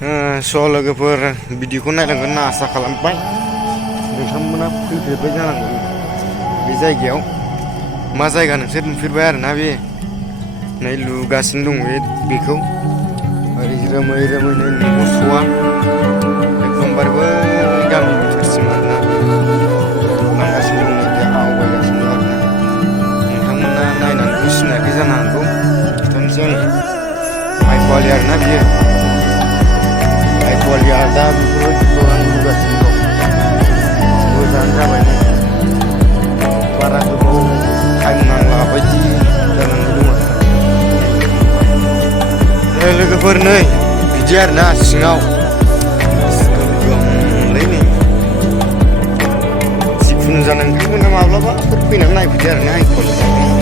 स' लोगोफोर भिडिअखौ नायलांगोन होनना आसा खालामबाय। नोंथांमोना फैफेरबाय जानांगौ बे जायगायाव। मा जायगा नोंसोर नुफेरबाय आरोना बे नै लुगासिनो दं बेखौ ओरै रोमै रोमैनो नुहरस'वा एकदमबारे बै गामि बिथोरसिम आरोना लांगासिनो दं नै आवगायगासिनो दं आरोना। नोंथांमोना नायनानैबो सिनायाखै जानो हागौ। खिथानोसै आङो माइ खवालि आरोना बियो माइ खवालिया दा बेफोरबायदिखौ आं लुगासिनो दं। मोजाङानो जाबाय नै बारा गोबाव टाइम नांला बायदि जानानै दं आरो लोगोफोर नै बिदि आरोना सिङाव गोगोमलै नै जिखुनु जाया नोंथांमोना माब्लाबाफोर फैनानै नायफैदो आरोना आइ कलेजाव।